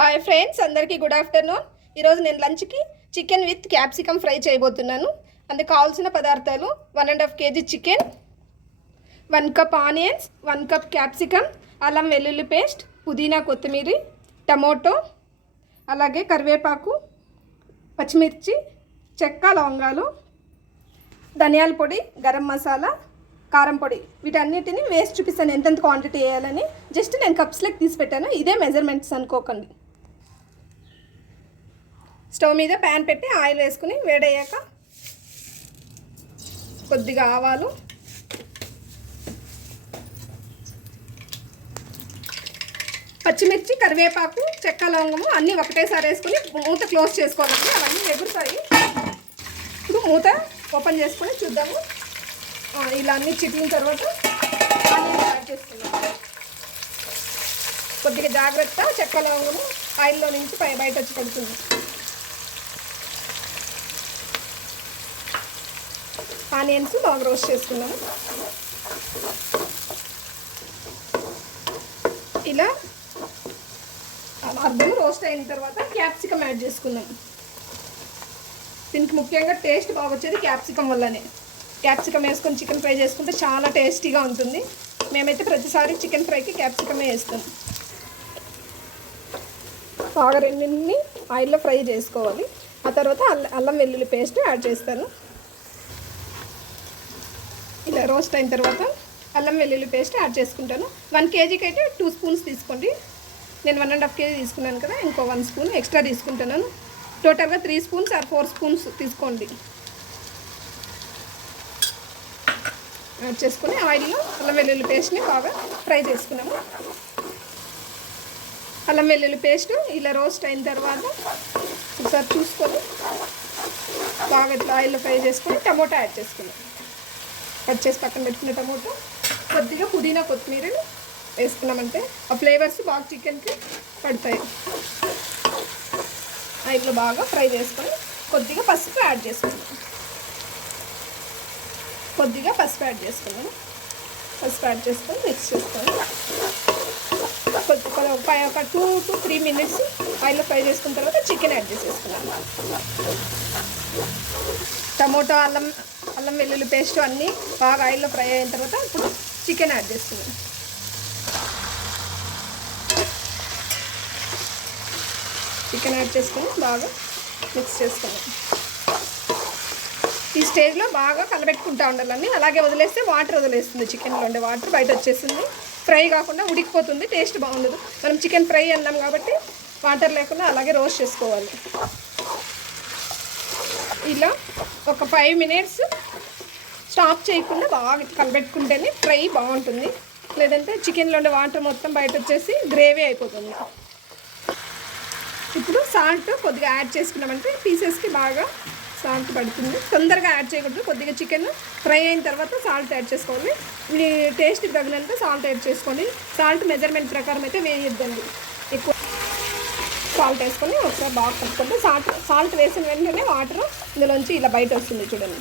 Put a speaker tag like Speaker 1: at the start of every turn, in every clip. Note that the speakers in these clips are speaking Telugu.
Speaker 1: హాయ్ ఫ్రెండ్స్ అందరికీ గుడ్ ఆఫ్టర్నూన్ ఈరోజు నేను లంచ్కి చికెన్ విత్ క్యాప్సికమ్ ఫ్రై చేయబోతున్నాను. అందుకు కావాల్సిన పదార్థాలు one and half KG chicken one cup onions one cup capsicum అల్లం వెల్లుల్లి పేస్ట్ పుదీనా కొత్తిమీర టమోటో అలాగే కరివేపాకు పచ్చిమిర్చి చెక్క లవంగాలు ధనియాల పొడి గరం మసాలా కారం పొడి. వీటన్నిటిని వేస్ట్ చూపిస్తాను ఎంతెంత క్వాంటిటీ వేయాలని. జస్ట్ నేను కప్స్లోకి తీసి పెట్టాను. ఇదే మెజర్మెంట్స్ అనుకోకండి. స్టవ్ మీద ప్యాన్ పెట్టి ఆయిల్ వేసుకుని వేడయ్యాక కొద్దిగా ఆవాలు. పచ్చిమిర్చి కరివేపాకు చెక్క లవంగము అన్నీ ఒకటేసారి వేసుకొని మూత క్లోజ్ చేసుకోవాలండి. అవన్నీ ఎగురుతాయి. ఇప్పుడు మూత ఓపెన్ చేసుకొని చూద్దాము. ఇలా అన్ని చిట్లిన తర్వాత యాడ్ చేసుకున్నాము కొద్దిగా జాగ్రత్త చెక్క లవంగము ఆయిల్లో నుంచి పై బయట వచ్చి పడుతుంది. ఆనియన్స్ బాగా రోస్ట్ చేసుకున్నాము ఇలా అర్థం రోస్ట్ అయిన తర్వాత క్యాప్సికమ్ యాడ్ చేసుకుందాం దీనికి ముఖ్యంగా టేస్ట్ బాగా వచ్చేది క్యాప్సికమ్ వల్లనే. క్యాప్సికమ్ వేసుకొని చికెన్ ఫ్రై చేసుకుంటే చాలా టేస్టీగా ఉంటుంది. మేమైతే ప్రతిసారి చికెన్ ఫ్రైకి క్యాప్సికమే వేస్తాం. బాగా రెండింటిని ఆయిల్లో ఫ్రై చేసుకోవాలి. ఆ తర్వాత అల్లం వెల్లుల్లి పేస్ట్ యాడ్ చేస్తాను. రోస్ట్ అయిన తర్వాత అల్లం వెల్లుల్లి పేస్ట్ యాడ్ చేసుకుంటాను. వన్ కేజీకి అయితే టూ స్పూన్స్ తీసుకోండి. నేను వన్ అండ్ హాఫ్ కేజీ తీసుకున్నాను కదా ఇంకో వన్ స్పూన్ ఎక్స్ట్రా తీసుకుంటున్నాను టోటల్గా three spoons or four spoons తీసుకోండి. యాడ్ చేసుకుని ఆయిల్లో అల్లం వెల్లుల్లి పేస్ట్ని బాగా ఫ్రై చేసుకున్నాము. అల్లం వెల్లుల్లి పేస్ట్ ఇలా రోస్ట్ అయిన తర్వాత ఒకసారి చూసుకొని బాగా ఇట్లా ఆయిల్లో ఫ్రై చేసుకొని టమోటా యాడ్ చేసుకున్నాం కట్ చేసి పక్కన పెట్టుకున్న టమోటో కొద్దిగా పుదీనా కొత్తిమీర వేసుకున్నామంటే ఆ ఫ్లేవర్స్ బాగా చికెన్కి పడతాయి. ఆయిల్లో బాగా ఫ్రై చేసుకొని కొద్దిగా పసుపు యాడ్ చేసుకున్నాం. కొద్దిగా పసుపు యాడ్ చేసుకున్నాను పసుపు యాడ్ చేసుకొని మిక్స్ చేసుకొని కొద్ది కొద్ది- ఒక ఒక టూ టు త్రీ మినిట్స్ ఆయిల్లో ఫ్రై చేసుకున్న తర్వాత చికెన్ యాడ్ చేసేసుకున్నాను టమోటో అల్లం అల్లం వెల్లుల్లి పేస్ట్ అన్నీ బాగా ఆయిల్లో ఫ్రై అయిన తర్వాత ఇప్పుడు చికెన్ యాడ్ చేస్తుంది చికెన్ యాడ్ చేసుకొని బాగా మిక్స్ చేసుకున్నాం. ఈ స్టేజ్లో బాగా కలబెట్టుకుంటా ఉండాలని అలాగే వదిలేస్తే వాటర్ వదిలేస్తుంది చికెన్లో ఉండే వాటర్ బయట వచ్చేస్తుంది. ఫ్రై కాకుండా ఉడికిపోతుంది టేస్ట్ బాగుండదు. మనం చికెన్ ఫ్రై అన్నాం కాబట్టి వాటర్ లేకుండా అలాగే రోస్ట్ చేసుకోవాలి. ఇలా ఒక ఫైవ్ మినిట్స్ స్టాప్ చేయకుండా బాగా కలబెట్టుకుంటేనే ఫ్రై బాగుంటుంది. లేదంటే చికెన్లో ఉండే వాటర్ మొత్తం బయట వచ్చేసి గ్రేవీ అయిపోతుంది. ఇప్పుడు సాల్ట్ కొద్దిగా యాడ్ చేసుకున్నామంటే పీసెస్కి బాగా సాల్ట్ పడుతుంది. తొందరగా యాడ్ చేయకూడదు. కొద్దిగా చికెన్ ఫ్రై అయిన తర్వాత సాల్ట్ యాడ్ చేసుకోవాలి. మీ టేస్ట్కి తగినంత సాల్ట్ యాడ్ చేసుకోండి సాల్ట్ మెజర్మెంట్ ప్రకారం అయితే వేయొద్దండి. సాల్ట్ వేసుకొని ఒకసారి బాగా కలుపుకుంటే సాల్ట్ సాల్ట్ వేసిన వెంటనే వాటర్ ఇందులోంచి ఇలా బయట వస్తుంది చూడండి.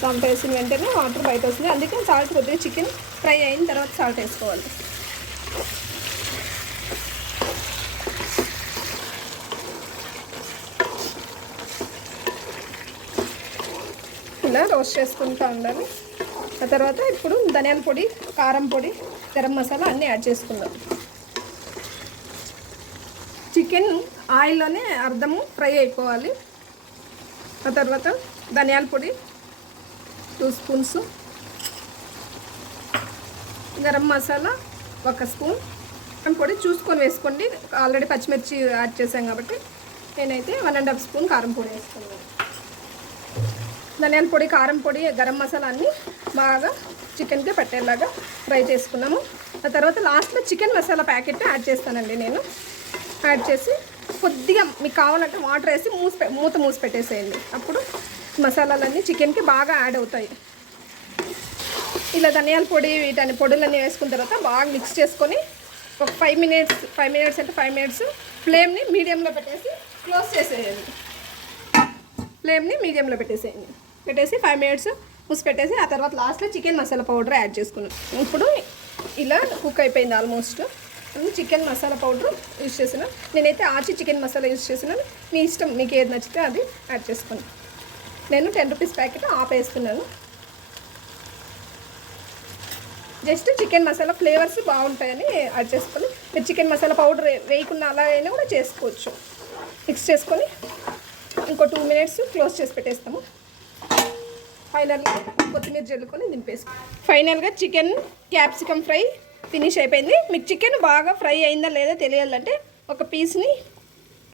Speaker 1: సాల్ట్ వేసిన వెంటనే వాటర్ బయట వస్తుంది. అందుకే సాల్ట్ కొద్దిగా చికెన్ ఫ్రై అయిన తర్వాత సాల్ట్ వేసుకోవాలి. ఇలా రోస్ట్ చేసుకుంటూ ఉండాలి. ఆ తర్వాత ఇప్పుడు ధనియాల పొడి కారం పొడి గరం మసాలా అన్నీ యాడ్ చేసుకుందాం. చికెన్ ఆయిల్లోనే అర్ధము ఫ్రై అయిపోవాలి. ఆ తర్వాత ధనియాల పొడి టూ స్పూన్స్ గరం మసాలా ఒక స్పూన్. పొడి చూసుకొని వేసుకోండి. ఆల్రెడీ పచ్చిమిర్చి యాడ్ చేసాం కాబట్టి నేనైతే వన్ అండ్ హాఫ్ స్పూన్ కారం పొడి వేసుకున్నాను. ధనియాల పొడి కారం పొడి గరం మసాలా అన్నీ బాగా చికెన్కి పెట్టేలాగా ఫ్రై చేసుకున్నాము. ఆ తర్వాత లాస్ట్లో చికెన్ మసాలా ప్యాకెట్ యాడ్ చేస్తానండి నేను. యాడ్ చేసి కొద్దిగా మీకు కావాలంటే వాటర్ వేసి మూసి పె- మూత మూసి పెట్టేసేయండి. అప్పుడు మసాలాలన్నీ చికెన్కి బాగా యాడ్ అవుతాయి. ఇలా ధనియాల పొడి వీటన్ని పొడులన్నీ వేసుకున్న తర్వాత బాగా మిక్స్ చేసుకొని ఒక ఫైవ్ మినిట్స్ ఫైవ్ మినిట్స్ అంటే ఫైవ్ మినిట్స్ ఫ్లేమ్ని మీడియంలో పెట్టేసి క్లోజ్ చేసేయండి. ఫ్లేమ్ని మీడియంలో పెట్టేసేయండి. పెట్టేసి ఫైవ్ మినిట్స్ మూసి పెట్టేసి ఆ తర్వాత లాస్ట్లో చికెన్ మసాలా పౌడర్ యాడ్ చేసుకున్నాం. ఇప్పుడు ఇలా కుక్ అయిపోయింది almost. Chicken masala powder use చేసినా నేనైతే ఆచి చికెన్ మసాలా యూజ్ చేసినాను మీ ఇష్టం మీకు ఏది నచ్చితే అది యాడ్ చేసుకోండి నేను ten rupees packet of just chicken masala flavours బాగుంటాయని యాడ్ చేసుకొని మీరు చికెన్ మసాలా పౌడర్ వేయకుండా అలా అయినా కూడా చేసుకోవచ్చు. మిక్స్ చేసుకొని ఇంకో టూ మినిట్స్ క్లోజ్ చేసి పెట్టేస్తాము. ఫైనల్గా కొత్తిమీర జల్లుకొని దింపేసుకో ఫైనల్గా చికెన్ క్యాప్సికమ్ ఫ్రై ఫినిష్ అయిపోయింది. మీకు చికెన్ బాగా ఫ్రై అయిందా లేదా తెలియాలంటే ఒక పీస్ని